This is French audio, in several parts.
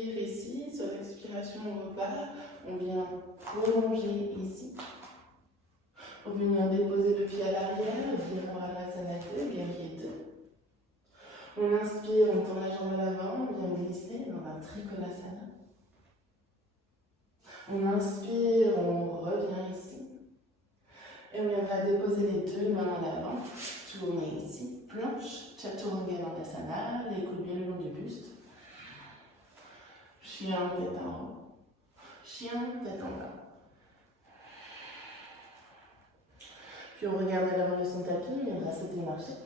Ici, sur l'expiration, on repart. On vient prolonger ici. On vient déposer le pied à l'arrière, Virabhadrasana 2, guerrier 2. On inspire, on tend la jambe à l'avant, on vient glisser dans un Trikonasana. On inspire, on revient ici. Et on viendra déposer les deux mains en avant, tourner ici, planche, Chaturanga Dandasana, les coudes bien le long du buste. Chien, tête en haut. Chien, tête en bas. Puis on regarde à l'avant de son tapis, on viendra sauter marcher.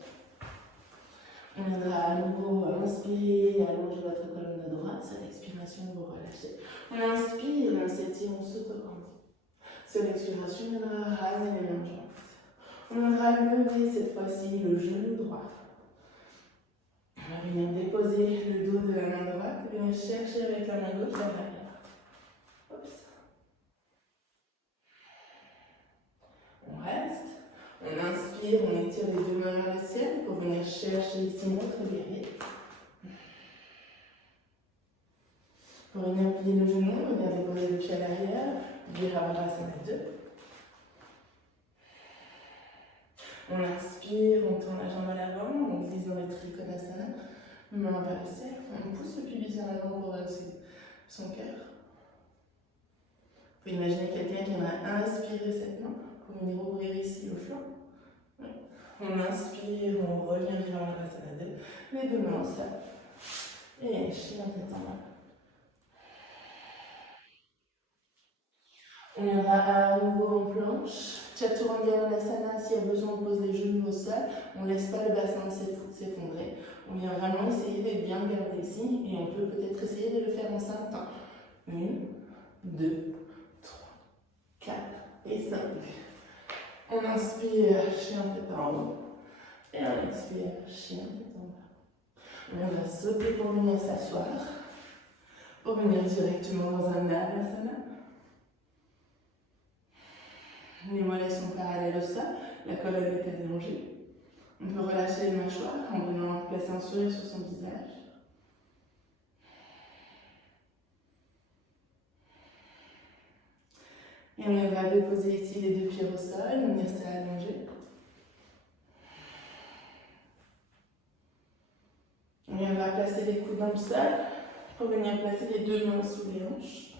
On viendra à nouveau inspirer, allonger votre colonne de droite. Sur l'expiration, vous relâchez. On inspire, on s'étire, on s'autograndit. Sur l'expiration, on viendra ramener les mains jointes. On viendra lever cette fois-ci le genou droit. On va venir déposer le dos de la main droite et venir chercher avec la main gauche vers l'arrière. On reste. On inspire, on étire les deux mains vers le ciel pour venir chercher ici notre guerrier. Pour venir plier le genou, on vient déposer le pied à l'arrière, Virabhadrasana 2. On inspire, on tourne la jambe à l'avant, on glisse dans le Trikonasana, main vers le ciel, on pousse le pubis vers l'avant pour rehausser son cœur. Vous pouvez imaginer quelqu'un qui va inspirer cette main pour venir ouvrir ici le flanc. On inspire, on revient Virabhadrasana 2, les deux mains au sol. Et chien tête en bas. On viendra à nouveau en planche. Chaturanga Dandasana, s'il y a besoin, on pose les genoux au sol. On ne laisse pas le bassin s'effondrer. On vient vraiment essayer de bien garder ici. Et on peut peut-être essayer de le faire en 5 temps. 1, 2, 3, 4 et 5. On inspire, chien tête en haut. Et on expire, chien tête en bas. On va sauter pour venir s'asseoir. Pour venir directement dans un Navasana. Les mollets sont parallèles au sol, la colonne est allongée. On peut relâcher les mâchoires en venant placer un sourire sur son visage. Et on va déposer ici les deux pieds au sol, venir s'allonger. On viendra placer les coudes dans le sol pour venir placer les deux mains sous les hanches.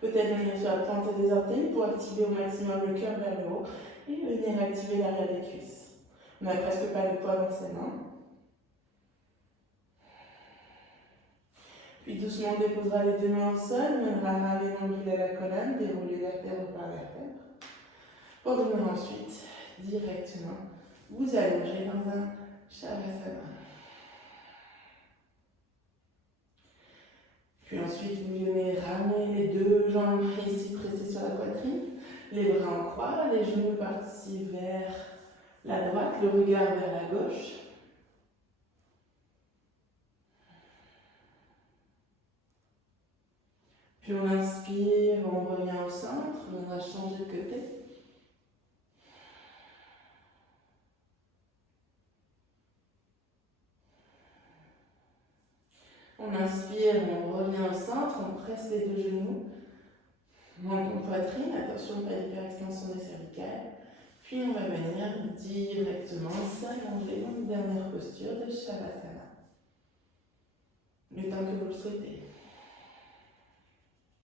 Peut-être venir sur la pointe des orteils pour activer au maximum le cœur vers le haut et venir activer l'arrière des cuisses. On n'a presque pas le poids dans ses mains. Puis doucement on déposera les deux mains au sol, on viendra ramener l'ombril à la colonne, dérouler vertèbre par vertèbre. Pour venir ensuite directement vous allonger dans un Shavasana. Puis ensuite, vous venez ramener les deux jambes ici pressées sur la poitrine, les bras en croix, les genoux partis vers la droite, le regard vers la gauche. Puis on inspire, on revient au centre, on va changer de côté. On inspire, on revient au centre, on presse les deux genoux. Monte en poitrine, attention pas l'hyperextension des cervicales. Puis on va venir directement s'allonger dans une dernière posture de Shavasana. Le temps que vous le souhaitez.